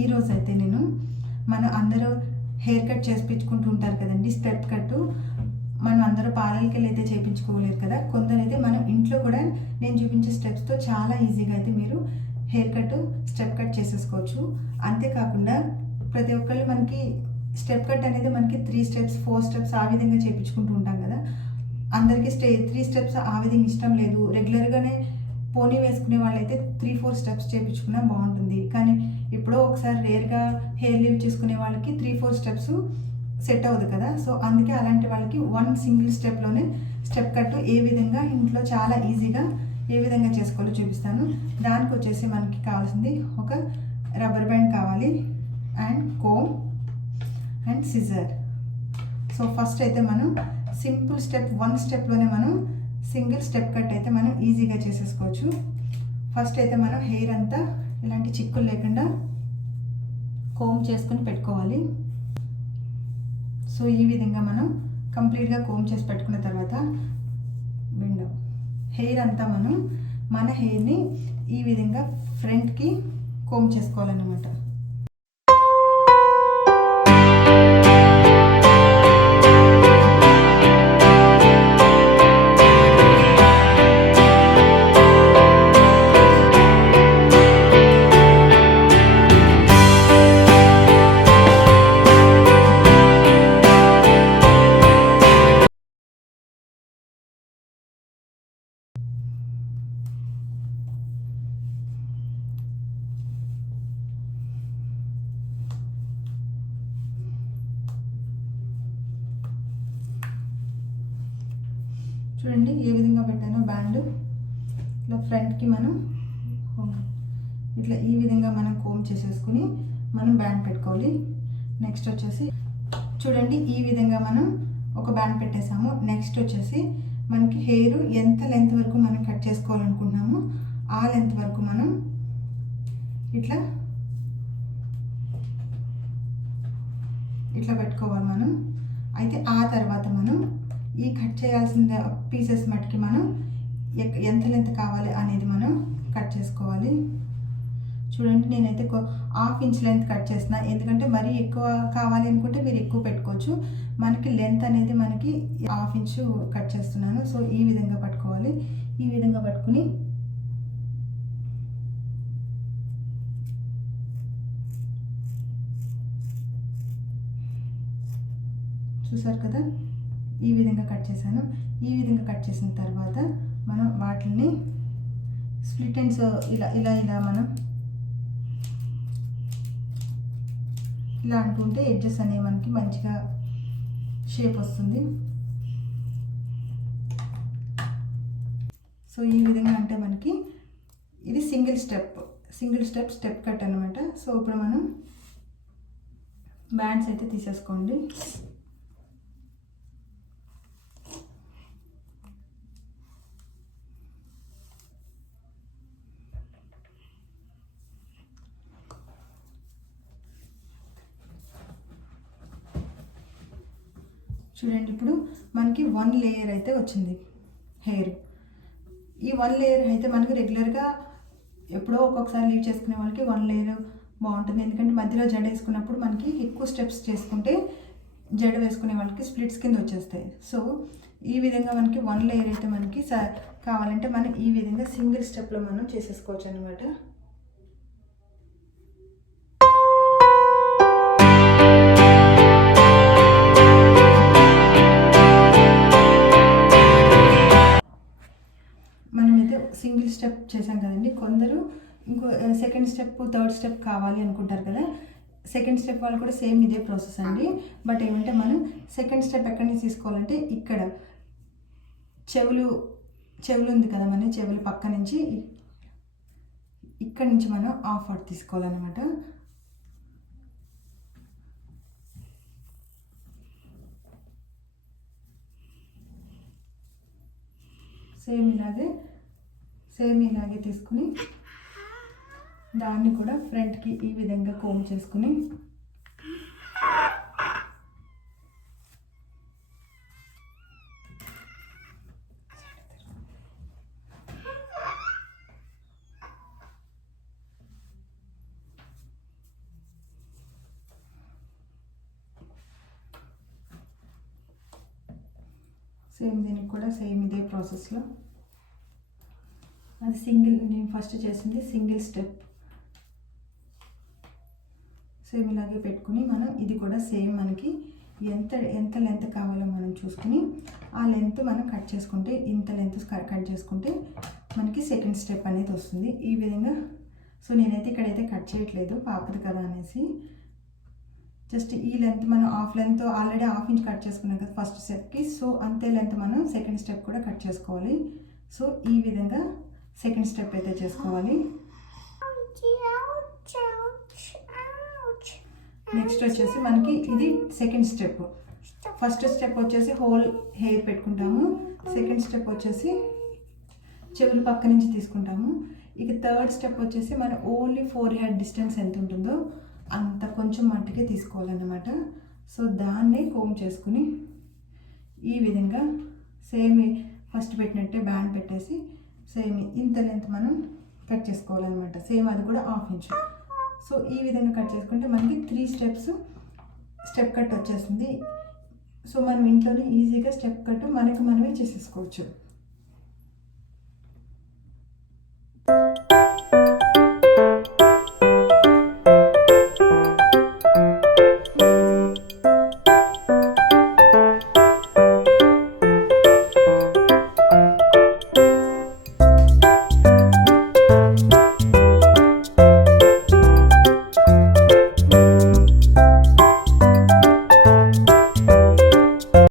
ఈరోజు అయితే నేను అందరూ హెయిర్ కట్ చేపించుకుంటూ ఉంటారు కదండి, స్టెప్ కట్. మనం అందరూ పార్లర్కి వెళ్ళి అయితే చేయించుకోలేరు కదా. కొందరైతే మనం ఇంట్లో కూడా నేను చూపించే స్టెప్స్తో చాలా ఈజీగా అయితే మీరు హెయిర్ కట్, స్టెప్ కట్ చేసేసుకోవచ్చు. అంతేకాకుండా ప్రతి ఒక్కళ్ళు మనకి స్టెప్ కట్ అనేది మనకి 3 స్టెప్స్ 4 స్టెప్స్ ఆ విధంగా చేయించుకుంటూ ఉంటాం కదా. అందరికీ 3 స్టెప్స్ ఆ విధంగా ఇష్టం లేదు. రెగ్యులర్గానే పోనీ వేసుకునే వాళ్ళైతే 3-4 స్టెప్స్ చేయించుకున్నా బాగుంటుంది. కానీ ఎప్పుడో ఒకసారి రేర్గా హెయిర్ లీవ్ చేసుకునే వాళ్ళకి 3-4 స్టెప్స్ సెట్ అవ్వదు కదా. సో అందుకే అలాంటి వాళ్ళకి 1 సింగిల్ స్టెప్లోనే స్టెప్ కట్ ఏ విధంగా ఇంట్లో చాలా ఈజీగా ఏ విధంగా చేసుకోవాలో చూపిస్తాను. దానికి వచ్చేసి మనకి కావాల్సింది ఒక రబ్బర్ బ్యాండ్ కావాలి, and comb and scissor. So first అయితే మనం సింపుల్ స్టెప్ 1 స్టెప్లోనే మనం సింగిల్ స్టెప్ కట్ అయితే మనం ఈజీగా చేసేసుకోవచ్చు. ఫస్ట్ అయితే మనం హెయిర్ అంతా ఇలాంటి చిక్కులు లేకుండా కోమ్ చేసుకుని పెట్టుకోవాలి. సో ఈ విధంగా మనం కంప్లీట్గా కోమ్ చేసి పెట్టుకున్న తర్వాత హెయిర్ అంతా మన హెయిర్ని ఈ విధంగా ఫ్రంట్కి కోమ్ చేసుకోవాలన్నమాట. చూడండి ఏ విధంగా పెట్టానో బ్యాండ్. ఇట్లా ఫ్రంట్కి మనం ఇట్లా ఈ విధంగా మనం కోమ్ చేసేసుకుని మనం బ్యాండ్ పెట్టుకోవాలి. నెక్స్ట్ వచ్చేసి చూడండి ఈ విధంగా మనం ఒక బ్యాండ్ పెట్టేసాము. నెక్స్ట్ వచ్చేసి మనకి హెయిర్ ఎంత లెంత్ వరకు మనం కట్ చేసుకోవాలనుకుంటున్నామో ఆ లెంత్ వరకు మనం ఇట్లా పెట్టుకోవాలి మనం. అయితే ఆ తర్వాత మనం ఈ కట్ చేయాల్సిన పీసెస్ మటుకి మనం ఎంత లెంత్ కావాలి అనేది మనం కట్ చేసుకోవాలి. చూడండి నేనైతే 1/2 ఇంచ్ లెంత్ కట్ చేసిన, ఎందుకంటే మరీ ఎక్కువ కావాలి అనుకుంటే మీరు ఎక్కువ పెట్టుకోవచ్చు. మనకి లెంత్ అనేది మనకి 1/2 ఇంచ్ కట్ చేస్తున్నాను. సో ఈ విధంగా పట్టుకోవాలి. ఈ విధంగా పట్టుకుని చూసారు కదా, ఈ విధంగా కట్ చేశాను. ఈ విధంగా కట్ చేసిన తర్వాత మనం వాటిని స్ప్లిట్ ఎండ్స్ ఇలా మనం ఇలా అంటుంటే ఎడ్జెస్ అనేవి మనకి మంచిగా షేప్ వస్తుంది. సో ఈ విధంగా అంటే మనకి ఇది సింగిల్ స్టెప్ కట్ అనమాట. సో ఇప్పుడు మనం బ్యాండ్స్ అయితే తీసేసుకోండి. చూడండి ఇప్పుడు మనకి 1 లేయర్ అయితే వచ్చింది హెయిర్. ఈ 1 లేయర్ అయితే మనకి రెగ్యులర్గా ఎప్పుడో ఒక్కొక్కసారి లీవ్ చేసుకునే వాళ్ళకి 1 లేయర్ బాగుంటుంది. ఎందుకంటే మధ్యలో జడ వేసుకున్నప్పుడు మనకి ఎక్కువ స్టెప్స్ చేసుకుంటే జడ వేసుకునే వాళ్ళకి స్ప్లిట్స్ కింద వచ్చేస్తాయి. సో ఈ విధంగా మనకి 1 లేయర్ అయితే మనకి కావాలంటే మనం ఈ విధంగా సింగిల్ స్టెప్లో మనం చేసేసుకోవచ్చు అనమాట. సింగిల్ స్టెప్ చేసాం కదండి. కొందరు ఇంకో సెకండ్ స్టెప్, థర్డ్ స్టెప్ కావాలి అనుకుంటారు కదా. సెకండ్ స్టెప్ వాళ్ళు కూడా సేమ్ ఇదే ప్రాసెస్ అండి. బట్ ఏమంటే మనం సెకండ్ స్టెప్ ఎక్కడి నుంచి తీసుకోవాలంటే ఇక్కడ చెవులు ఉంది కదా, మన చెవులు పక్క నుంచి ఇక్కడి నుంచి మనం హాఫ్ అవుట్ తీసుకోవాలన్నమాట. సేమ్ ఇలాగే తీసుకుని దాన్ని కూడా ఫ్రంట్కి ఈ విధంగా కోమ్ చేసుకుని సేమ్ దీనికి కూడా సేమ్ ఇదే ప్రాసెస్లో. అది సింగిల్, నేను ఫస్ట్ చేసింది సింగిల్ స్టెప్. సేమ్ ఇలాగే పెట్టుకుని మనం ఇది కూడా సేమ్ మనకి ఎంత లెంత్ కావాలో మనం చూసుకుని ఆ లెంత్ మనం కట్ చేసుకుంటే, ఇంత లెంత్ కట్ చేసుకుంటే మనకి సెకండ్ స్టెప్ అనేది వస్తుంది ఈ విధంగా. సో నేనైతే ఇక్కడైతే కట్ చేయట్లేదు, పాపది కదా అనేసి. జస్ట్ ఈ లెంత్ మనం half length already half inch cut చేసుకున్నాం కదా ఫస్ట్ స్టెప్కి. సో అంతే లెంత్ మనం సెకండ్ స్టెప్ కూడా కట్ చేసుకోవాలి. సో ఈ విధంగా సెకండ్ స్టెప్ అయితే చేసుకోవాలి. నెక్స్ట్ వచ్చేసి మనకి ఇది సెకండ్ స్టెప్. ఫస్ట్ స్టెప్ వచ్చేసి హోల్ హెయిర్ పెట్టుకుంటాము. సెకండ్ స్టెప్ వచ్చేసి చెవులు పక్క నుంచి తీసుకుంటాము. ఇక థర్డ్ స్టెప్ వచ్చేసి మనం ఓన్లీ ఫోర్ హెడ్ డిస్టెన్స్ ఎంత ఉంటుందో అంత కొంచెం మట్టుకే తీసుకోవాలన్నమాట. సో దాన్ని కోమ్ చేసుకుని ఈ విధంగా సేమ్ ఫస్ట్ పెట్టినట్టే బ్యాండ్ పెట్టేసి సేమ్ ఇంత లెంత్ మనం కట్ చేసుకోవాలన్నమాట. సేమ్ అది కూడా హాఫ్ ఇంచ్. సో ఈ విధంగా కట్ చేసుకుంటే మనకి 3 స్టెప్స్ స్టెప్ కట్ వచ్చేస్తుంది. సో మనం ఇంట్లోనే ఈజీగా స్టెప్ కట్ మనమే చేసేసుకోవచ్చు.